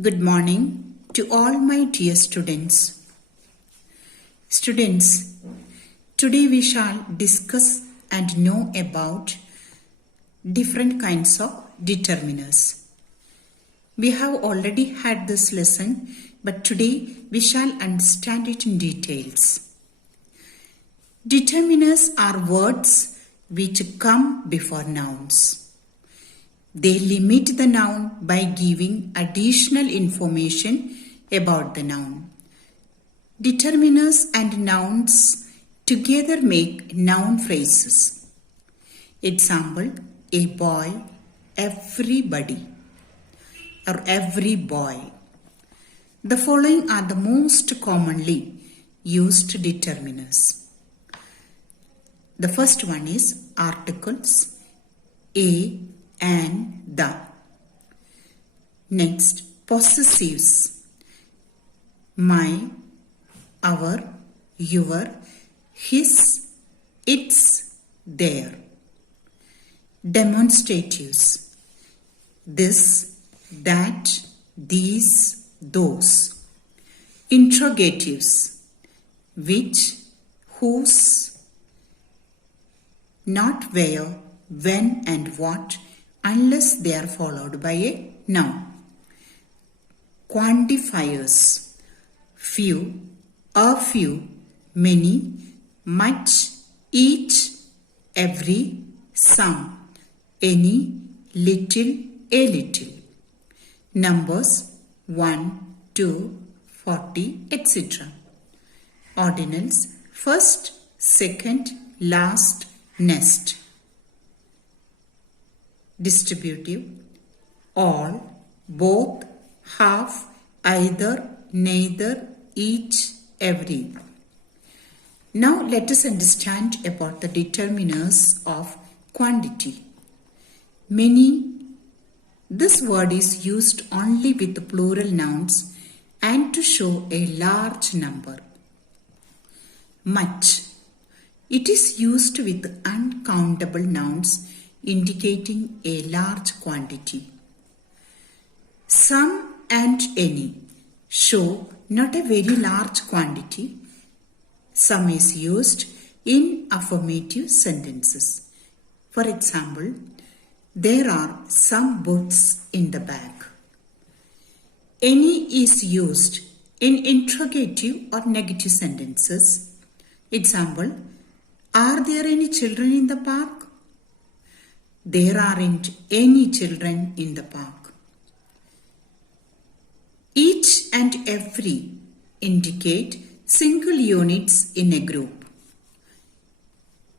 Good morning to all my dear students. Students, today we shall discuss and know about different kinds of determiners. We have already had this lesson, but today we shall understand it in details. Determiners are words which come before nouns. They limit the noun by giving additional information about the noun. Determiners and nouns together make noun phrases. Example, a boy, everybody, or every boy. The following are the most commonly used determiners. The first one is articles, a and the. Next, possessives, my, our, your, his, its, their. Demonstratives, this, that, these, those. Interrogatives, which, whose, not where, when and what, unless they are followed by a noun. Quantifiers, few, a few, many, much, each, every, some, any, little, a little. Numbers 1, 2, 40, etc. Ordinals, first, second, last, next. Distributive, all, both, half, either, neither, each, every. Now let us understand about the determiners of quantity. Many. This word is used only with the plural nouns and to show a large number. Much. It is used with uncountable nouns indicating a large quantity. Some and any show not a very large quantity. Some is used in affirmative sentences. For example, there are some books in the bag. Any is used in interrogative or negative sentences. Example, are there any children in the park? There aren't any children in the park. Each and every indicate single units in a group.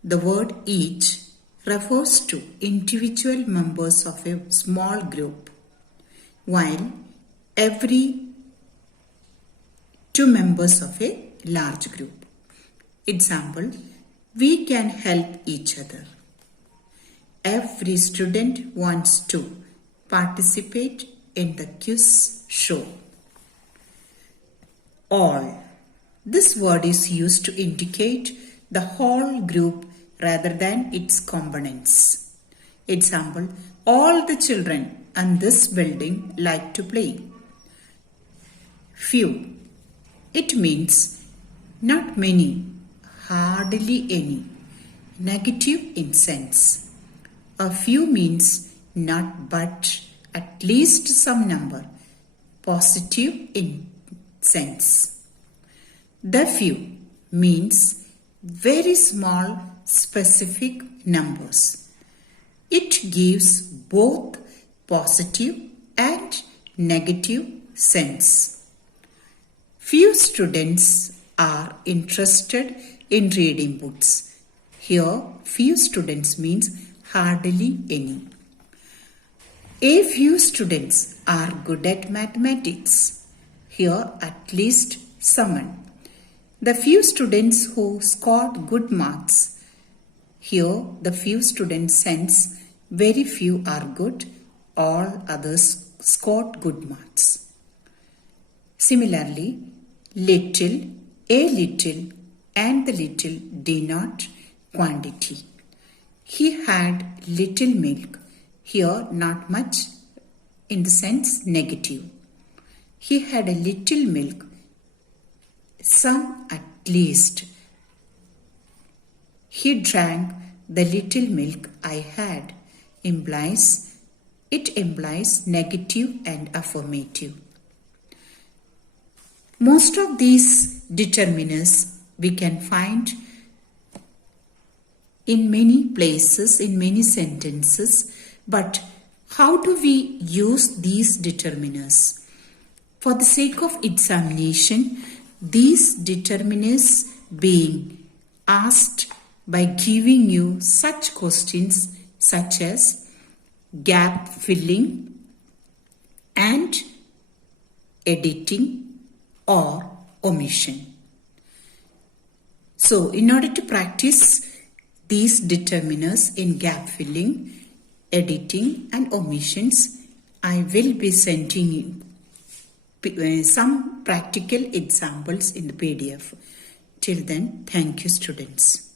The word each refers to individual members of a small group, while every two members of a large group. Example, we can help each other. Every student wants to participate in the quiz show. All. This word is used to indicate the whole group rather than its components. Example, all the children in this building like to play. Few. It means not many, hardly any. Negative in sense. A few means not but, at least some number. Positive in sense. The few means very small specific numbers. It gives both positive and negative sense. Few students are interested in reading books. Here, few students means hardly any. A few students are good at mathematics. Here, at least someone. The few students who scored good marks. Here, the few students sense very few are good, all others scored good marks. Similarly, little, a little, and the little denote quantity. He had little milk. Here, not much in the sense negative. He had a little milk, some at least. He drank the little milk I had. It implies negative and affirmative. Most of these determiners we can find in many places, in many sentences, but how do we use these determiners? For the sake of examination, these determiners being asked by giving you such questions such as gap filling and editing or omission. So, in order to practice these determiners in gap filling, editing and omissions, I will be sending you some practical examples in the PDF. Till then, thank you students.